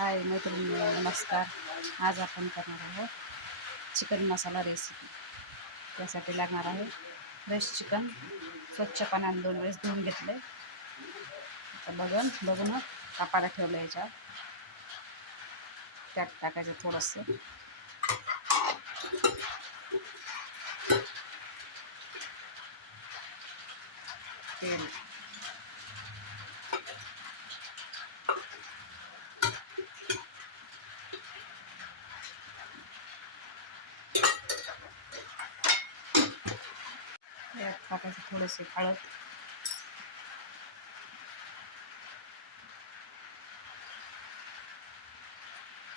हाय मैत्रिणी, नमस्कार. आज आपण करणार आहोत चिकन मसाला रेसिपी. त्यासाठी लागणार आहे फ्रेश चिकन. स्वच्छ पाण्याने 2 वेळेस धुवून घेतले. आता बघून कापायला ठेवलं. याच्यात त्यात टाकायचं थोडंसं तेल. त्यात टाकायचं थोडंसं हळद,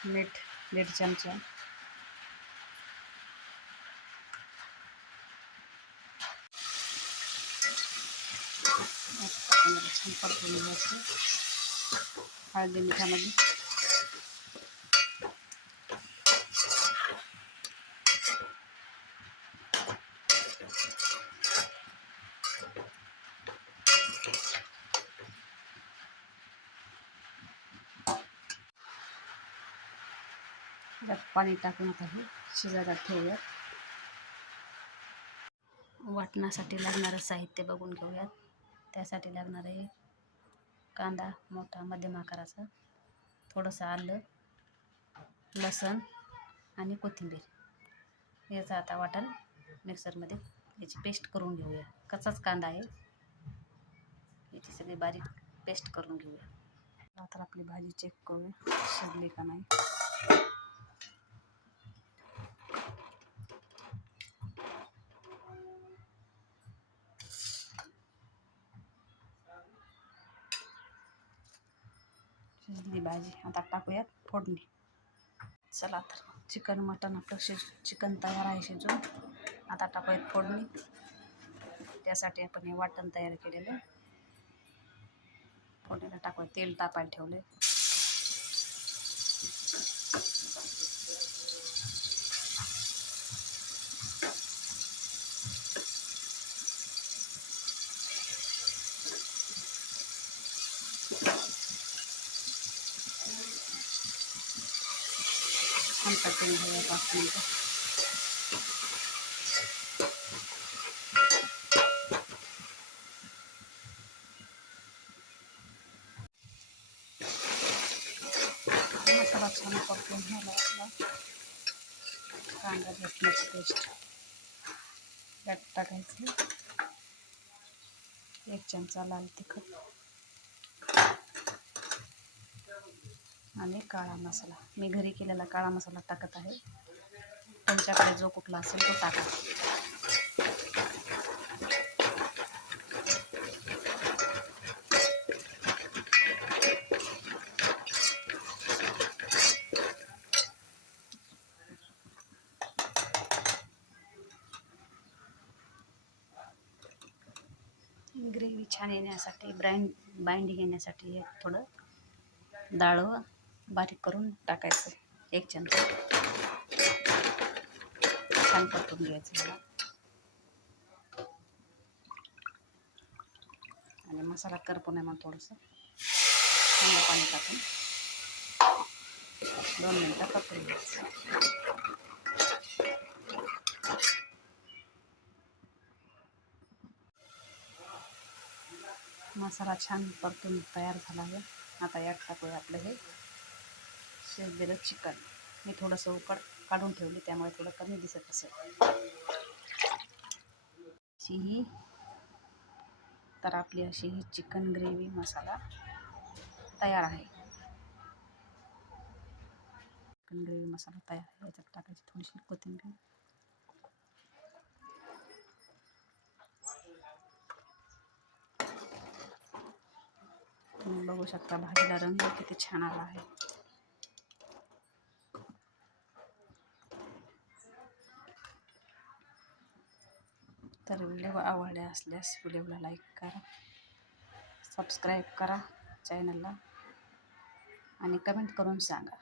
मीठ 1.5 चमचा, छान परतून घ्यायचं. हळदी मिठामध्ये त्यात पाणी टाकून आता हे शिजायला ठेवूयात. वाटण्यासाठी लागणारं साहित्य बघून घेऊयात. त्यासाठी लागणार आहे कांदा मोठा मध्यम आकाराचा, थोडंसं आलं, लसूण आणि कोथिंबीर. याचं आता वाटण मिक्सरमध्ये याची पेस्ट करून घेऊया. कच्चाच कांदा आहे, याची सगळी बारीक पेस्ट करून घेऊया. आता आपली भाजी चेक करूया शिजली का नाही. शिजली भाजी. आता टाकूयात फोडणी. चला तर चिकन मटण आपलं चिकन तयार आहे शिजून. आता टाकूयात फोडणी. त्यासाठी आपण हे वाटण तयार केलेलं फोडणीला टाकूया. तेल तापायला ठेवले. छान टाकून घेऊया 5 मिनिटं. मसाला छान परतून झाला आपला. कांदा लसणाची पेस्ट त्यात टाकायची. 1 चमचा लाल तिखट आणि काळा मसाला. मी घरी केलेला काळा मसाला टाकत आहे. तुमच्याकडे जो कुठला असेल तो टाका. ग्रेव्ही छान येण्यासाठी, बाइंडिंग येण्यासाठी थोडं डाळं बारीक करून टाकायचं. 1 चमचा. छान परतून घ्यायचं मला. आणि मसाला करपू नये म्हणून थोडंसं थंड पाणी टाकून 2 मिनिटं परतून घ्यायचं. मसाला छान परतून तयार झाला आहे. आता यात टाकूया आपलं हे शिजलेलं चिकन. मी थोडंसं उकड काढून ठेवली, त्यामुळे थोडं कमी दिसत असेल. तर आपली अशी ही चिकन ग्रेव्ही मसाला तयार आहे. चिकन ग्रेव्ही मसाला तयार आहे. याच्यात टाकायची थोडीशी कोथिंबीर. तुम्ही बघू शकता भाजीला रंग किती छान आला आहे. तर व्हिडिओ आवडले असल्यास व्हिडिओला लाईक करा, सबस्क्राईब करा चॅनलला आणि कमेंट करून सांगा.